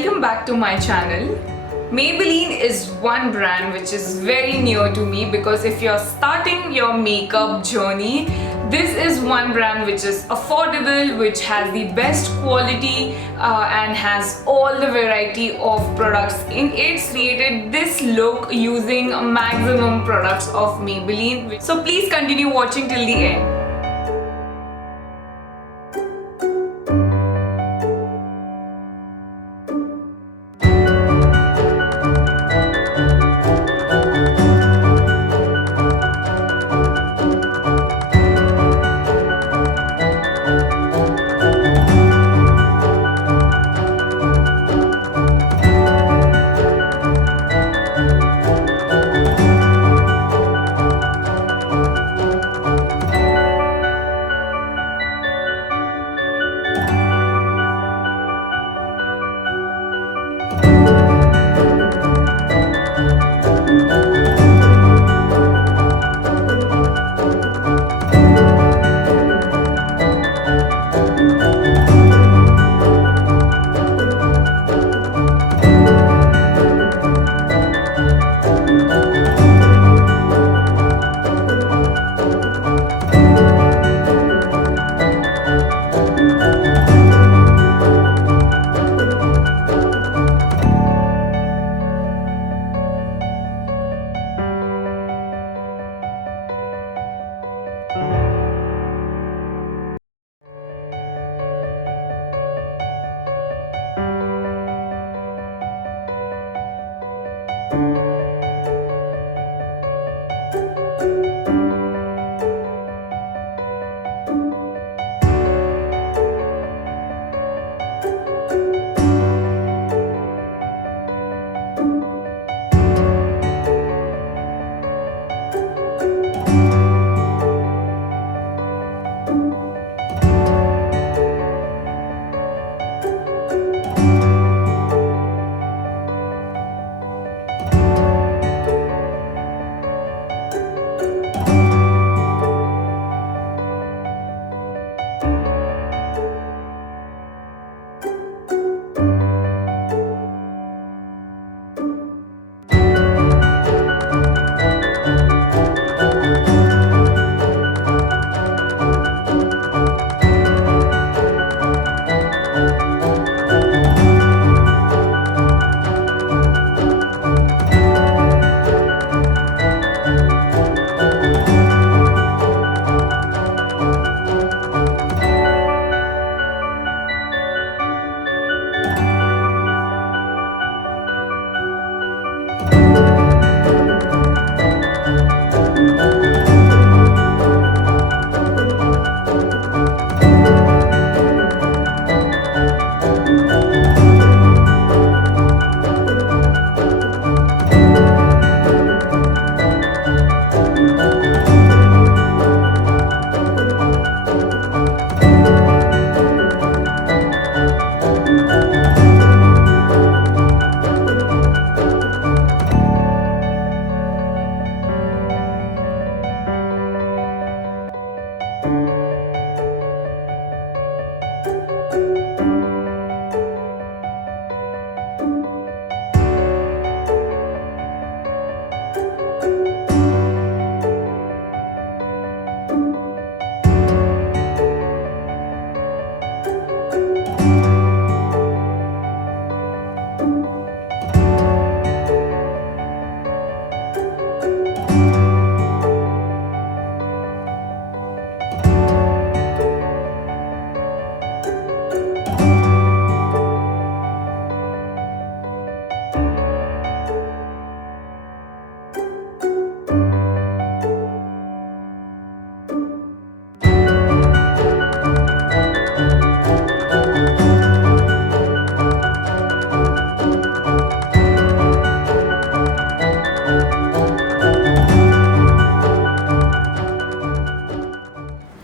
welcome back to my channel. Maybelline is one brand which is very near to me because if you're starting your makeup journey, this is one brand which is affordable, which has the best quality and has all the variety of products in it. Created this look using maximum products of Maybelline. So please continue watching till the end.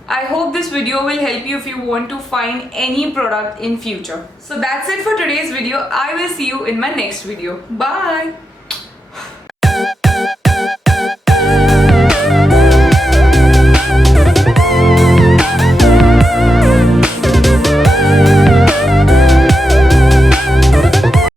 I hope this video will help you if you want to find any product in future. So that's it for today's video. I will see you in my next video. Bye!